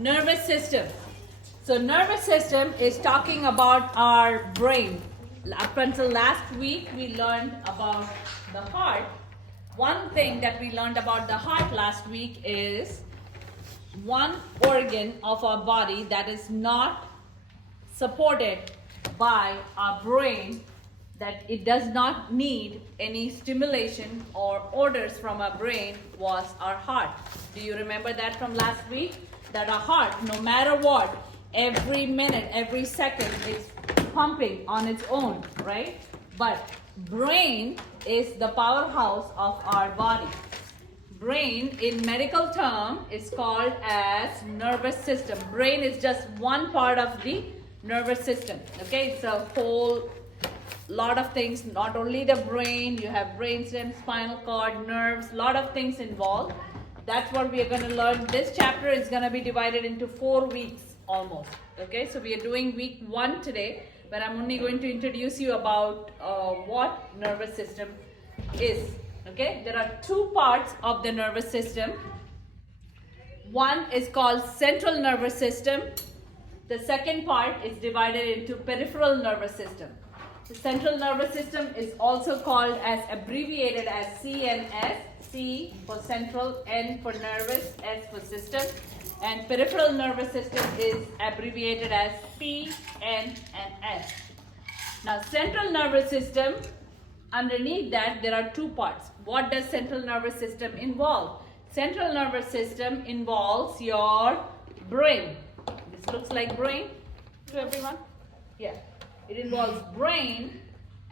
nervous system. So nervous system is talking about our brain. Up until last week, we learned about the heart. One thing that we learned about the heart last week is one organ of our body that is not supported by our brain, that it does not need any stimulation or orders from our brain, was our heart. Do you remember that from last week? That our heart, no matter what, every minute, every second, it's pumping on its own, right? But brain is the powerhouse of our body. Brain in medical term is called as nervous system. Brain is just one part of the nervous system. Okay, it's a whole lot of things, not only the brain, you have brainstem, spinal cord, nerves, lot of things involved. That's what we are going to learn. This chapter is going to be divided into 4 weeks almost. Okay, so we are doing week 1 today, but I'm only going to introduce you about what nervous system is. Okay, there are 2 parts of the nervous system. One is called central nervous system. The second part is divided into peripheral nervous system. The central nervous system is also called as abbreviated as CNS. C for central, N for nervous, S for system. And peripheral nervous system is abbreviated as P, N, and S. Now central nervous system, underneath that there are 2 parts. What does central nervous system involve? Central nervous system involves your brain. This looks like brain to everyone? Yeah. It involves brain,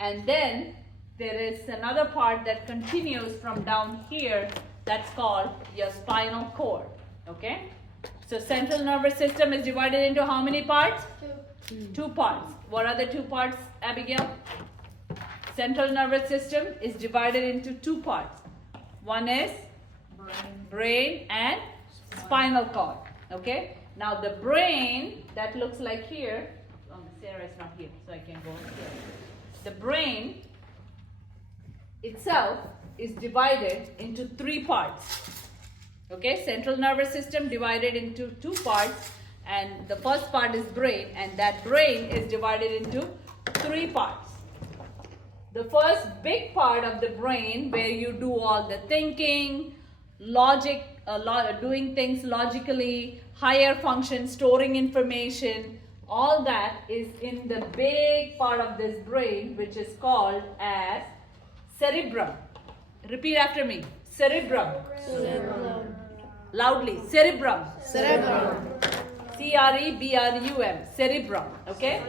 and then there is another part that continues from down here that's called your spinal cord. Okay? So central nervous system is divided into how many parts? 2 parts. What are the 2 parts, Abigail? Central nervous system is divided into 2 parts. One is brain and spinal cord. Okay? Now the brain, that looks like here. Sarah is not here, so I can go here. The brain itself is divided into 3 parts. Okay, central nervous system divided into 2 parts, and the first part is brain, and that brain is divided into 3 parts. The first big part of the brain, where you do all the thinking, logic, doing things logically, higher function, storing information, all that is in the big part of this brain, which is called as cerebrum. Repeat after me. Cerebrum. Cerebrum. Loudly. Cerebrum. Cerebrum. C-R-E-B-R-U-M. Cerebrum. Okay?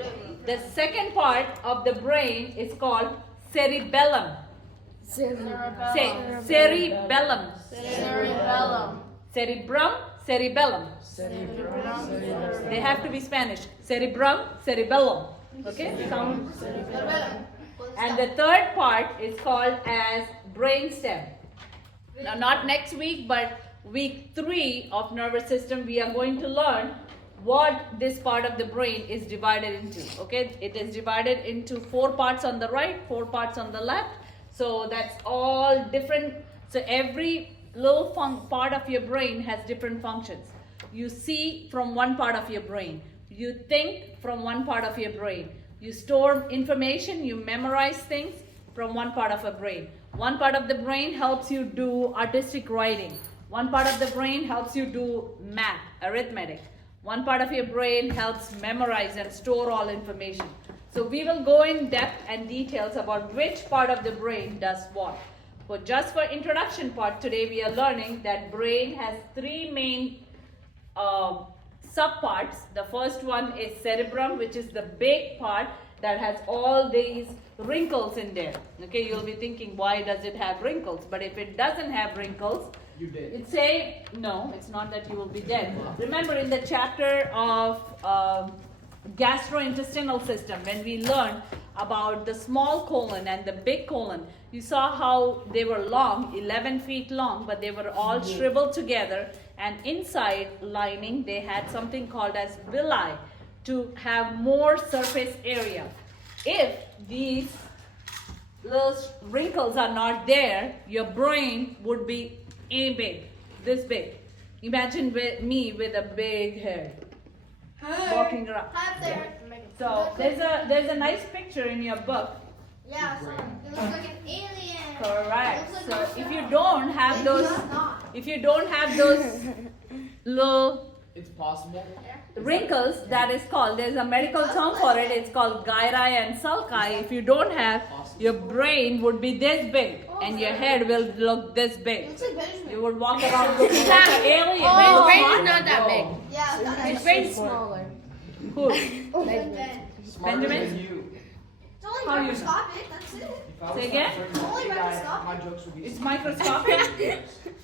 The second part of the brain is called cerebellum. Cerebellum. Say cerebellum. Cerebellum. Cerebrum, cerebellum. They have to be Spanish. Cerebrum, cerebellum. Okay? Sound. And the third part is called as brainstem. Now, not next week, but week 3 of nervous system, we are going to learn what this part of the brain is divided into. Okay? It is divided into 4 parts on the right, 4 parts on the left. So that's all different. So every little part of your brain has different functions. You see from one part of your brain. You think from one part of your brain. You store information, you memorize things from one part of a brain. One part of the brain helps you do artistic writing. One part of the brain helps you do math, arithmetic. One part of your brain helps memorize and store all information. So we will go in depth and details about which part of the brain does what. But just for introduction part, today we are learning that brain has 3 main subparts. The first one is cerebrum, which is the big part that has all these wrinkles in there. Okay, you'll be thinking, why does it have wrinkles? But if it doesn't have wrinkles, you dead. It's say, no, it's not that you will be dead. Remember in the chapter of gastrointestinal system, when we learned about the small colon and the big colon, you saw how they were long, 11 feet long, but they were all shriveled together, and inside lining they had something called as villi to have more surface area. If these little wrinkles are not there, your brain would be big, this big. Imagine me with a big head walking around. Hi there. So there's a nice picture in your book. Yeah, so it looks like an alien. Correct. It looks So like if you don't have those little It's possible. wrinkles, that is called, there's a medical term for it, it's called gyri and sulci. If you don't have, your brain would be this big and your head will look this It big. looks like Benjamin. You would walk around looking like an alien. His Will brain not? is not that big. Yeah, His brain's smaller. Who? Ben. Smarter Benjamin? than you. It's only How you know? microscopic, that's it. If I was Say again? a very Only guy, microscopic. my jokes would be It's microscopic.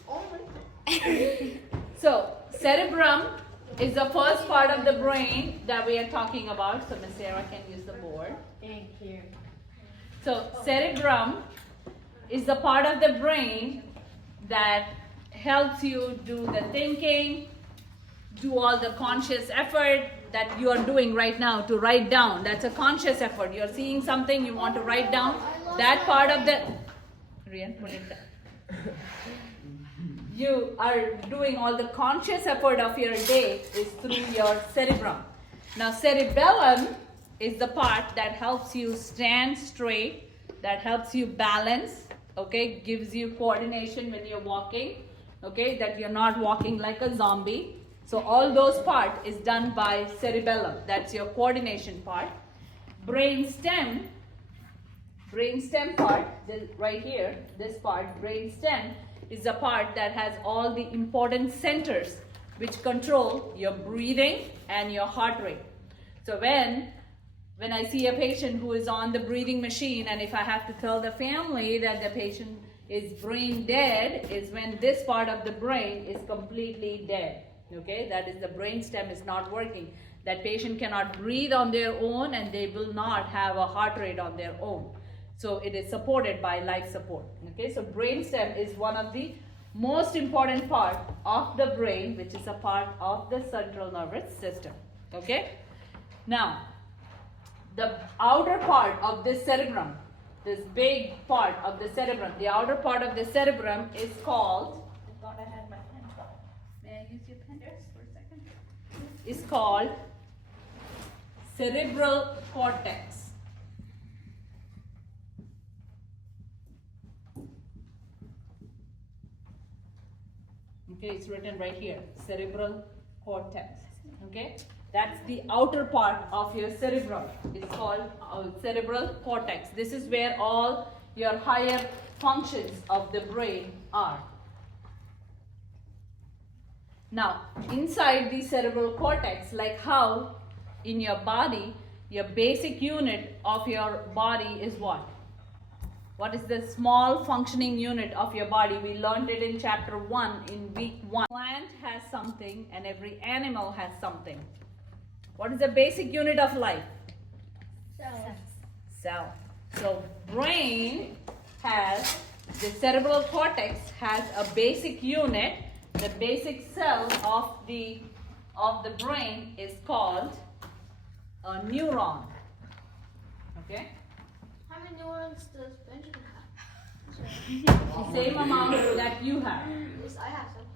Only. So, cerebrum is the first part of the brain that we are talking about. So, Miss Sarah can use the board. Thank you. So, cerebrum is the part of the brain that helps you do the thinking, do all the conscious effort that you are doing right now to write down. That's a conscious effort. You're seeing something, you want to write down. That part of the... Rian, put it down. You are doing all the conscious effort of your day is through your cerebrum. Now, cerebellum is the part that helps you stand straight, that helps you balance, okay, gives you coordination when you're walking, okay, that you're not walking like a zombie. So all those part is done by cerebellum. That's your coordination part. Brainstem part, right here, this part, brainstem, is the part that has all the important centers which control your breathing and your heart rate. So when I see a patient who is on the breathing machine, and if I have to tell the family that the patient is brain dead, is when this part of the brain is completely dead. Okay, that is the brainstem is not working. That patient cannot breathe on their own and they will not have a heart rate on their own. So it is supported by life support. Okay, so brainstem is one of the most important part of the brain, which is a part of the central nervous system. Okay, now the outer part of this cerebrum, this big part of the cerebrum, the outer part of the cerebrum is called, I thought I had my pen. May I use your pen just for a second? Is called cerebral cortex. Okay, it's written right here, cerebral cortex. Okay, that's the outer part of your cerebrum. It's called cerebral cortex. This is where all your higher functions of the brain are. Now, inside the cerebral cortex, like how in your body, your basic unit of your body is what? What is the small functioning unit of your body? We learned it in chapter 1 in week 1. Plant has something and every animal has something. What is the basic unit of life? Cell. So brain has, the cerebral cortex has a basic unit. The basic cell of the brain is called a neuron. Okay? How many neurons does Benjamin have? The same amount that you have. At least I have some.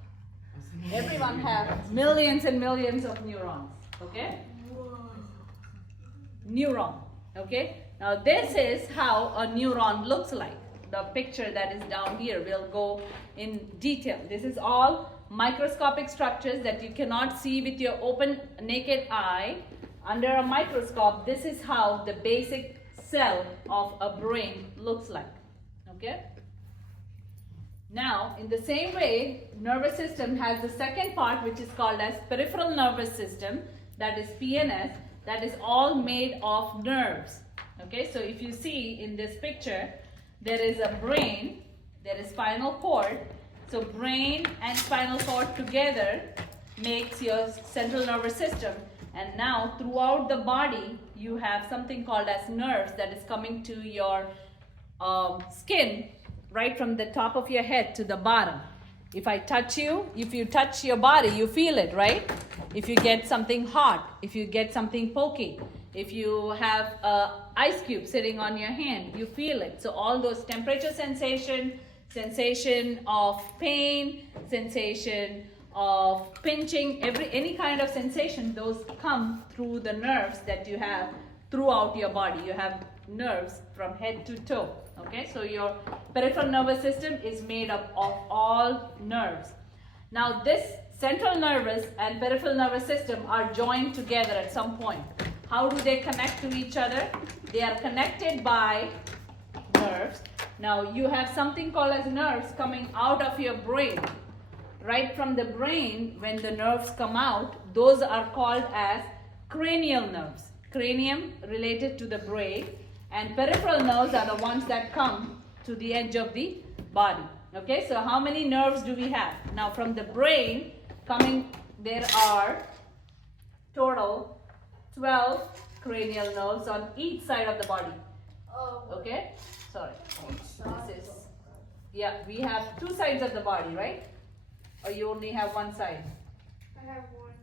Everyone has millions and millions of neurons. Okay? Neuron. Okay? Now this is how a neuron looks like. The picture that is down here will go in detail. This is all microscopic structures that you cannot see with your open naked eye. Under a microscope, this is how the basic cell of a brain looks like. Okay? Now, in the same way, nervous system has the second part, which is called as peripheral nervous system, that is PNS, that is all made of nerves. Okay, so if you see in this picture, there is a brain, there is spinal cord. So brain and spinal cord together makes your central nervous system. And now throughout the body, you have something called as nerves that is coming to your skin, right from the top of your head to the bottom. If I touch you, if you touch your body, you feel it, right? If you get something hot, if you get something pokey, if you have an ice cube sitting on your hand, you feel it. So all those temperature sensation of pain, sensation of pinching, any kind of sensation, those come through the nerves that you have throughout your body. You have nerves from head to toe. Okay, so your peripheral nervous system is made up of all nerves. Now this central nervous and peripheral nervous system are joined together at some point. How do they connect to each other? They are connected by nerves. Now you have something called as nerves coming out of your brain. Right from the brain, when the nerves come out, those are called as cranial nerves. Cranium related to the brain, and peripheral nerves are the ones that come to the edge of the body. Okay, so how many nerves do we have? Now from the brain coming, there are total 12 cranial nerves on each side of the body. Okay, sorry. This is, yeah, we have two sides of the body, right? Or you only have one side? I have one.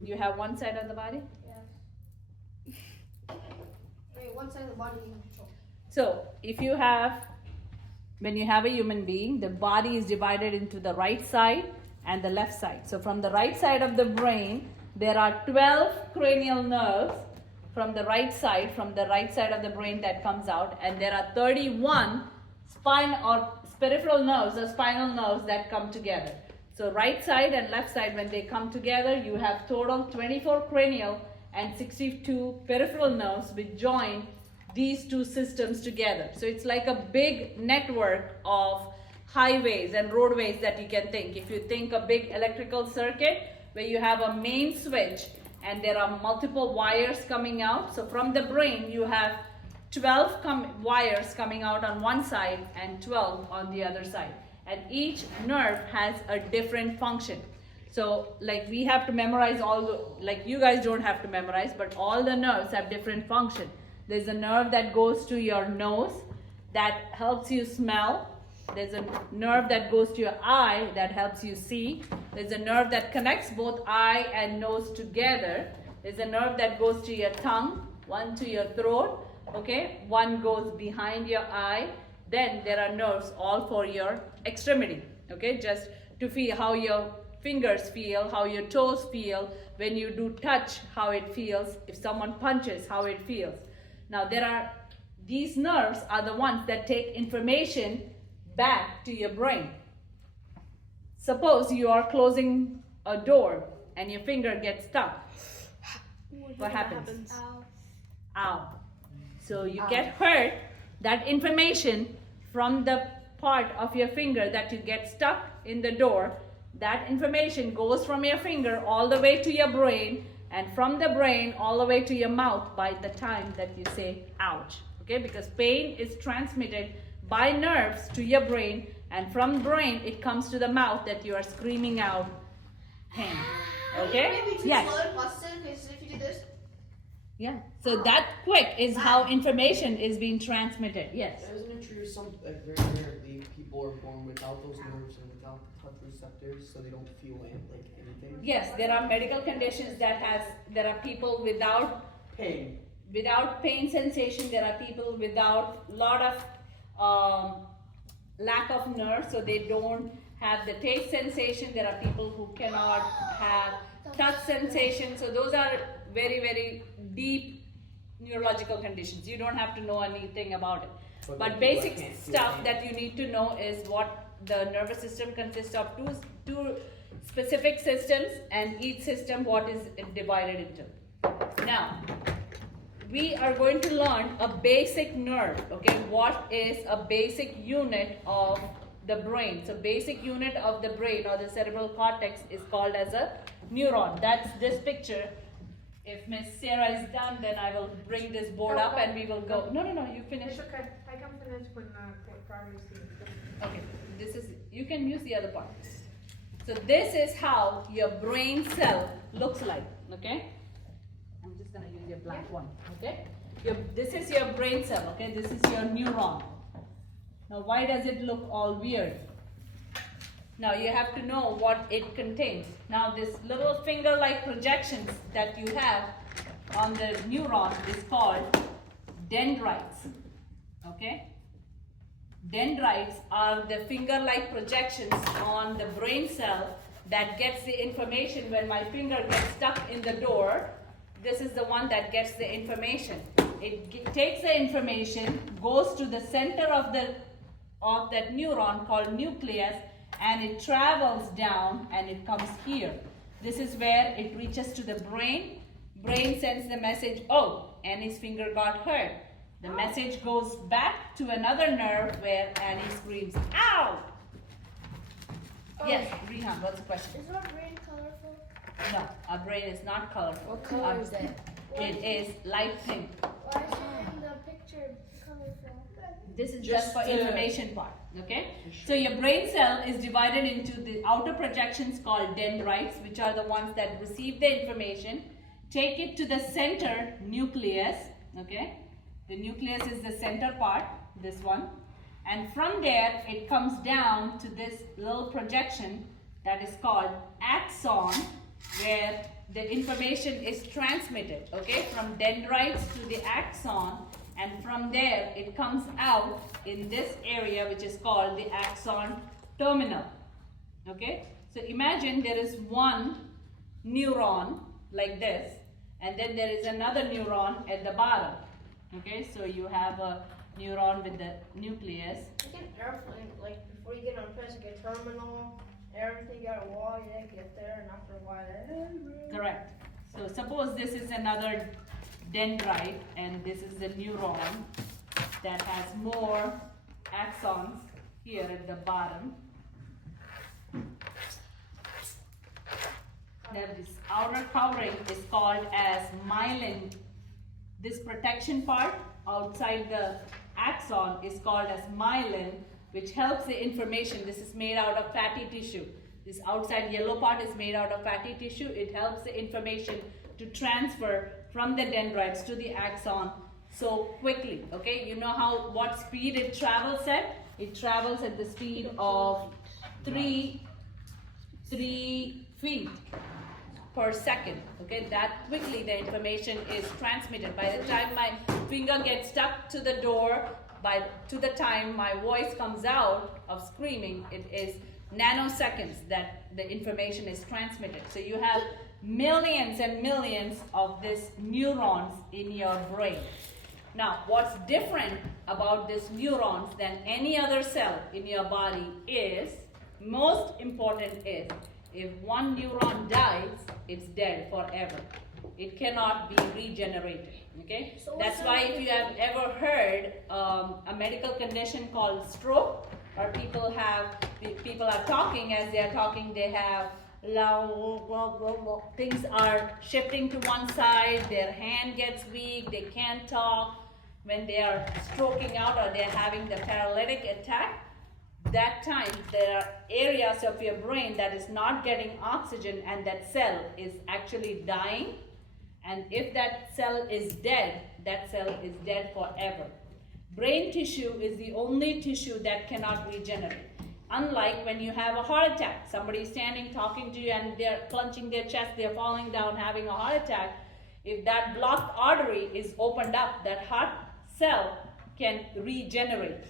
You have one side of the body? Yes. Wait, one side of the body you can control. So, if you have, when you have a human being, the body is divided into the right side and the left side. So, from the right side of the brain, there are 12 cranial nerves from the right side of the brain that comes out, and there are 31 peripheral nerves or spinal nerves that come together. So right side and left side, when they come together, you have total 24 cranial and 62 peripheral nerves which join these two systems together. So it's like a big network of highways and roadways that you can think. If you think a big electrical circuit where you have a main switch and there are multiple wires coming out. So from the brain, you have 12 wires coming out on one side and 12 on the other side. And each nerve has a different function. So like we have to memorize like you guys don't have to memorize, but all the nerves have different function. There's a nerve that goes to your nose that helps you smell. There's a nerve that goes to your eye that helps you see. There's a nerve that connects both eye and nose together. There's a nerve that goes to your tongue, one to your throat. Okay, one goes behind your eye. Then there are nerves all for your extremity. Okay, just to feel how your fingers feel, how your toes feel, when you do touch, how it feels, if someone punches, how it feels. Now these nerves are the ones that take information back to your brain. Suppose you are closing a door and your finger gets stuck. What happens? Ow. Ow. So you get hurt. That information from the part of your finger that you get stuck in the door, that information goes from your finger all the way to your brain, and from the brain all the way to your mouth by the time that you say ouch. Okay, because pain is transmitted by nerves to your brain, and from brain it comes to the mouth that you are screaming out pain. Okay? Yes. Because if you do this. Yeah. So that quick is how information is being transmitted. Yes. Isn't it true very rarely people are born without those nerves and without the touch receptors, so they don't feel like anything? Yes, there are medical conditions there are people without Pain. Without pain sensation. There are people without lot of lack of nerves, so they don't have the taste sensation. There are people who cannot have touch sensation. So those are very, very deep neurological conditions. You don't have to know anything about it. But basic stuff that you need to know is what the nervous system consists of two specific systems, and each system what is it divided into. Now, we are going to learn a basic nerve. Okay, what is a basic unit of the brain? So basic unit of the brain or the cerebral cortex is called as a neuron. That's this picture. If Miss Sarah is done, then I will bring this board up and we will go. No, you finish. It's okay. I can finish when progress is. Okay, this is, you can use the other part. So this is how your brain cell looks like. Okay, I'm just gonna use your black one. Okay, this is your brain cell. Okay, this is your neuron. Now why does it look all weird? Now you have to know what it contains. Now this little finger-like projections that you have on the neuron is called dendrites. Okay? Dendrites are the finger-like projections on the brain cell that gets the information when my finger gets stuck in the door. This is the one that gets the information. It takes the information, goes to the center of that neuron called nucleus, and it travels down and it comes here. This is where it reaches to the brain. Brain sends the message, oh, Annie's finger got hurt. The message goes back to another nerve where Annie screams, ow! Yes, Rehan, what's the question? Is our brain colorful? No, our brain is not colorful. What color is that? It is light pink. Why is it in the picture colorful? This is Just just for to- information part, okay? So your brain cell is divided into the outer projections called dendrites, which are the ones that receive the information, take it to the center nucleus, okay? The nucleus is the center part, this one. And from there, it comes down to this little projection that is called axon, where the information is transmitted, okay? From dendrites to the axon, and from there, it comes out in this area, which is called the axon terminal, okay? So imagine there is one neuron like this, and then there is another neuron at the bottom, okay? So you have a neuron with the nucleus. Like an airplane, like before you get on a plane, you get terminal, everything, you gotta walk, you gotta get there, and after a while, Correct. So suppose this is another dendrite and this is the neuron that has more axons here at the bottom. Now this outer covering is called as myelin. This protection part outside the axon is called as myelin, which helps the information. This is made out of fatty tissue. This outside yellow part is made out of fatty tissue. It helps the information to transfer from the dendrites to the axon so quickly, okay? You know what speed it travels at? It travels at the speed of 3 feet per second, okay? That quickly the information is transmitted. By the time my finger gets stuck to the door, to the time my voice comes out of screaming, it is nanoseconds that the information is transmitted. So you have millions and millions of these neurons in your brain. Now, what's different about these neurons than any other cell in your body is, most important is, if one neuron dies, it's dead forever. It cannot be regenerated, okay? So That's what's why the if you have ever heard a medical condition called stroke, or people are talking, as they are talking, they have things are shifting to one side, their hand gets weak, they can't talk. When they are stroking out or they're having the paralytic attack, that time there are areas of your brain that is not getting oxygen and that cell is actually dying. And if that cell is dead, that cell is dead forever. Brain tissue is the only tissue that cannot regenerate. Unlike when you have a heart attack, somebody is standing talking to you and they're clenching their chest, they're falling down having a heart attack. If that blocked artery is opened up, that heart cell can regenerate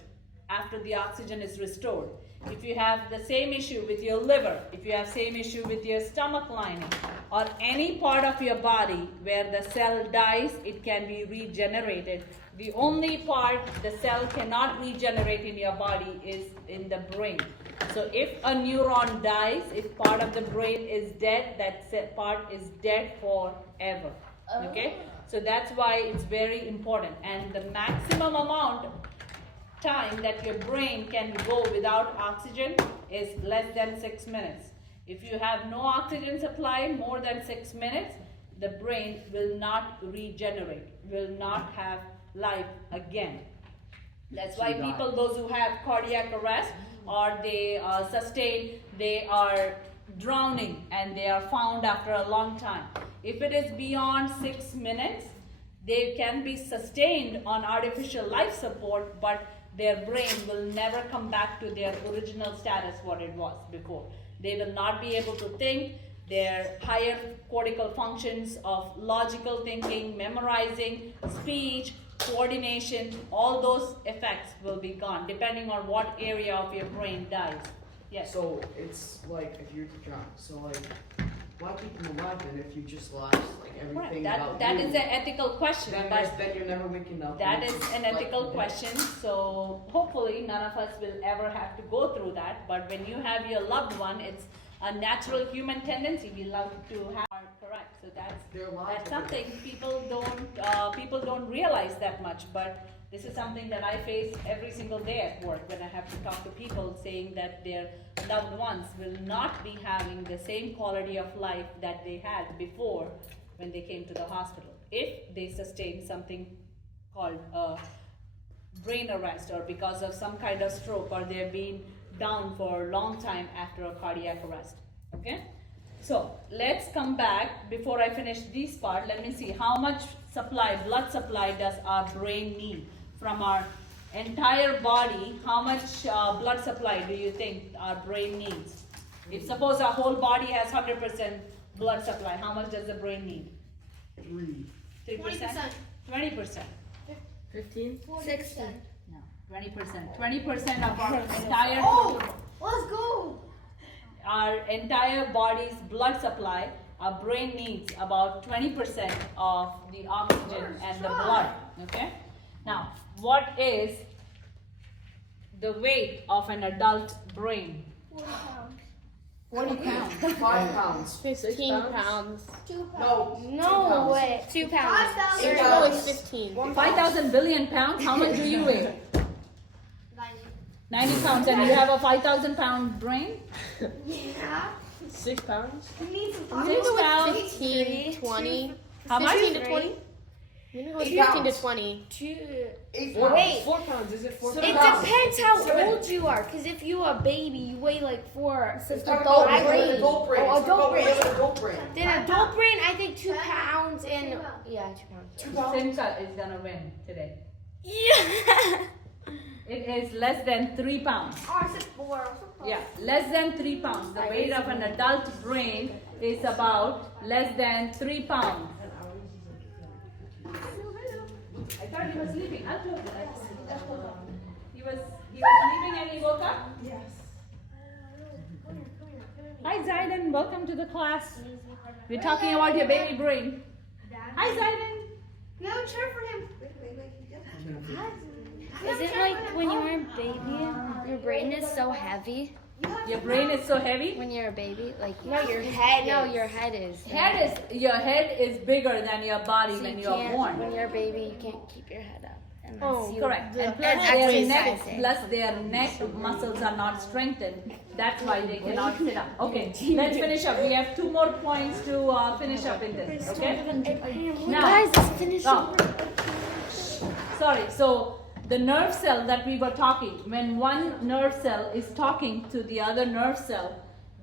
after the oxygen is restored. If you have the same issue with your liver, if you have same issue with your stomach lining, or any part of your body where the cell dies, it can be regenerated. The only part the cell cannot regenerate in your body is in the brain. So if a neuron dies, if part of the brain is dead, that part is dead forever. Okay? So that's why it's very important. And the maximum amount of time that your brain can go without oxygen is less than 6 minutes. If you have no oxygen supply more than 6 minutes, the brain will not regenerate, will not have life again. That's why people, those who have cardiac arrest or they they are drowning and they are found after a long time. If it is beyond 6 minutes, they can be sustained on artificial life support, but their brain will never come back to their original status, what it was before. They will not be able to think. Their higher cortical functions of logical thinking, memorizing, speech, coordination, all those effects will be gone depending on what area of your brain dies. Yes. So it's like if you're drunk, so like why keep them alive then if you just lost like Correct. everything That about that you? is an ethical question, but Then you're never waking up. that and is it's an like ethical death. question. So hopefully none of us will ever have to go through that. But when you have your loved one, it's a natural human tendency. We love to have. Correct. So They're alive. that's something people don't realize that much. But this is something that I face every single day at work when I have to talk to people saying that their loved ones will not be having the same quality of life that they had before when they came to the hospital if they sustain something called brain arrest or because of some kind of stroke or they've been down for a long time after a cardiac arrest. Okay? So let's come back before I finish this part. Let me see how much blood supply does our brain need from our entire body. How much blood supply do you think our brain needs? If suppose our whole body has 100% blood supply, how much does the brain need? 3%? 20%? 15? 60. No, 20%. 20% of our entire Oh! Let's go! our entire body's blood supply, our brain needs about 20% of the oxygen and the blood. Okay? Now, what is the weight of an adult brain? 40 pounds. 5 pounds. 15 pounds. 2 pounds. No. No pounds. way. 2 pounds. 5,000 It's pounds. really 15. 5,000 billion pounds? How much do you weigh? 90. 90 pounds. And you have a 5,000 pound brain? Yeah. 6 pounds. We need some 6 pounds. 15, 20. How much? 15 to 20? You know, it's 8 15 to pounds. 20. 8 Wait. pounds. 4 pounds. Is it 4 It pounds? depends how Seven. old you are. Because if you're a baby, you weigh like 4. Let's talk about brain. adult brain. Oh, Let's talk adult about brain. regular adult brain. Then adult brain, I think 2 pounds and. Yeah, 2 pounds. 2 pounds. Simka is gonna win today. Yeah. It is less than 3 pounds. Oh, I said 4. Yeah, less than 3 pounds. The weight of an adult brain is about less than 3 pounds. I thought he was sleeping. I'll close it. He was sleeping and he woke up? Yes. Hi Zayden, welcome to the class. We're talking about your baby brain. Hi Zayden. You have a chair for him. Is it like when you're a baby, your brain is so heavy? Your brain is so heavy. When you're a baby? Like, No, your head No, is. your head is. Your head is bigger than your body So when you you are can't, born. when you're a baby, you can't keep your head up. Unless Oh, you Correct. And exercise it. their neck muscles are not strengthened. That's why they cannot sit up. Okay, let's finish up. We have 2 more points to finish up in this. Okay. Now, Guys, let's finish oh, it. sorry. So the nerve cell that we were talking, when one nerve cell is talking to the other nerve cell,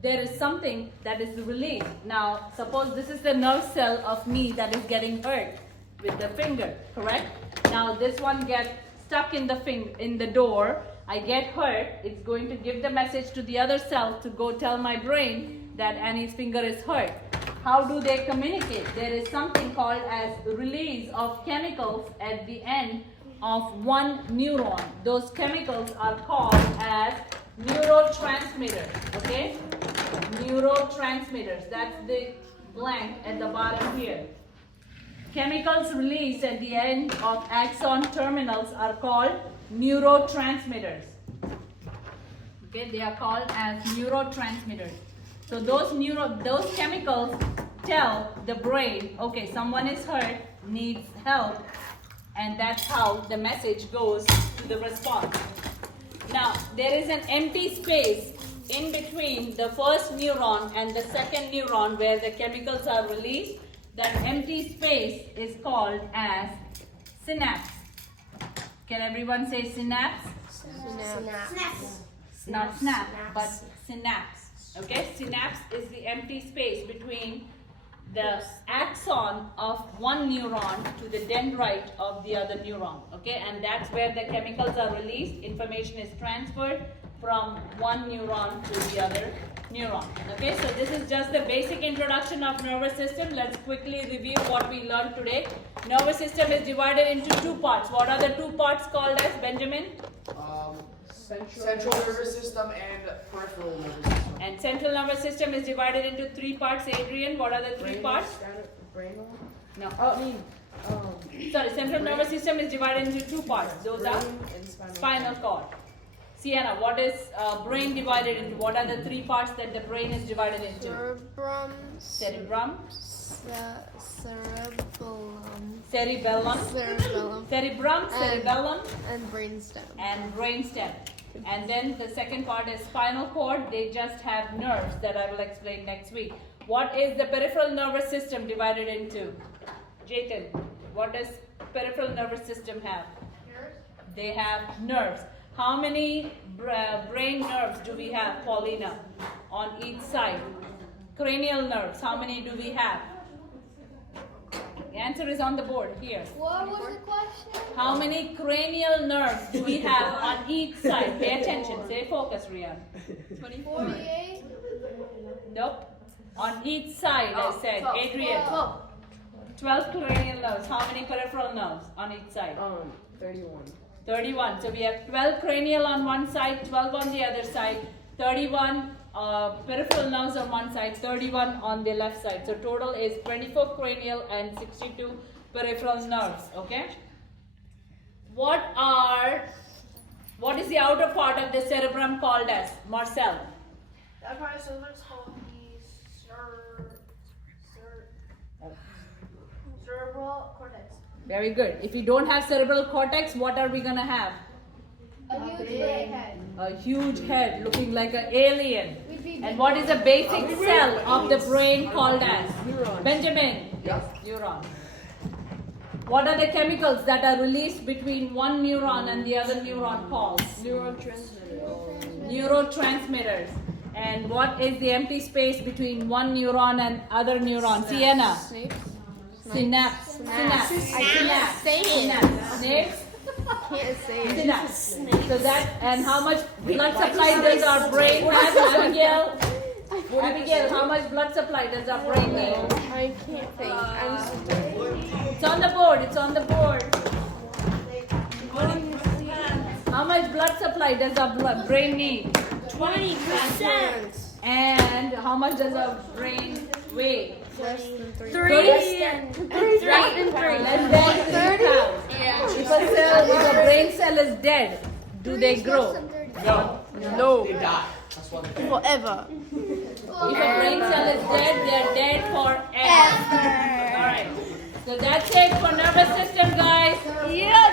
there is something that is released. Now, suppose this is the nerve cell of me that is getting hurt with the finger, correct? Now this one gets stuck in the door. I get hurt. It's going to give the message to the other cell to go tell my brain that Annie's finger is hurt. How do they communicate? There is something called as release of chemicals at the end of one neuron. Those chemicals are called as neurotransmitters. Okay? Neurotransmitters. That's the blank at the bottom here. Chemicals released at the end of axon terminals are called neurotransmitters. Okay, they are called as neurotransmitters. So those chemicals tell the brain, okay, someone is hurt, needs help, and that's how the message goes to the response. Now, there is an empty space in between the first neuron and the second neuron where the chemicals are released. That empty space is called as synapse. Can everyone say synapse? Snaps. Not snap, but synapse. Okay, synapse is the empty space between the axon of one neuron to the dendrite of the other neuron. Okay, and that's where the chemicals are released. Information is transferred from one neuron to the other neuron. Okay, so this is just the basic introduction of nervous system. Let's quickly review what we learned today. Nervous system is divided into 2 parts. What are the 2 parts called as, Benjamin? Central nervous system and peripheral nervous system. And central nervous system is divided into 3 parts. Adrian, what are the 3 parts? No. Sorry, central nervous system is divided into 2 parts. Those are spinal cord. Sienna, what is brain divided into? What are the 3 parts that the brain is divided into? Cerebrum, Cerebrum, cerebellum, cerebellum, cerebellum, cerebrum, cerebellum, and brainstem. and brainstem. And then the second part is spinal cord. They just have nerves that I will explain next week. What is the peripheral nervous system divided into? Jayden, what does peripheral nervous system have? They have nerves. How many brain nerves do we have, Paulina, on each side? Cranial nerves, how many do we have? The answer is on the board here. What was the question? How many cranial nerves do we have on each side? Pay attention. Stay focused, Rian. 48? Nope. On each side, I said. Adrian. 12 cranial nerves. How many peripheral nerves on each side? 31. 31. So we have 12 cranial on one side, 12 on the other side, 31 peripheral nerves on one side, 31 on the left side. So total is 24 cranial and 62 peripheral nerves. Okay. What is the outer part of the cerebrum called as? Marcel. That part is called the cerebral cortex. Very good. If you don't have cerebral cortex, what are we gonna have? A huge brain head. A huge head looking like an alien. And what is the basic cell of the brain called as? Benjamin. Yes. Neuron. What are the chemicals that are released between one neuron and the other neuron called? Neurotransmitters. And what is the empty space between one neuron and other neuron? Sienna. Synapse. Synapse. I can't say it. Synapse. Can't say it. Synapse. So that, and how much blood supply does our brain have? Abigail? Abigail, how much blood supply does our brain need? I can't think. I'm It's on the board. It's on the board. How much blood supply does our brain need? 20%. And how much does our brain weigh? Less than 3. 3 pounds. Less than 3 pounds. If a brain cell is dead, do they grow? No. They die. That's what they Forever. If a brain cell is dead, they are dead forever. Alright. So that's it for nervous system, guys.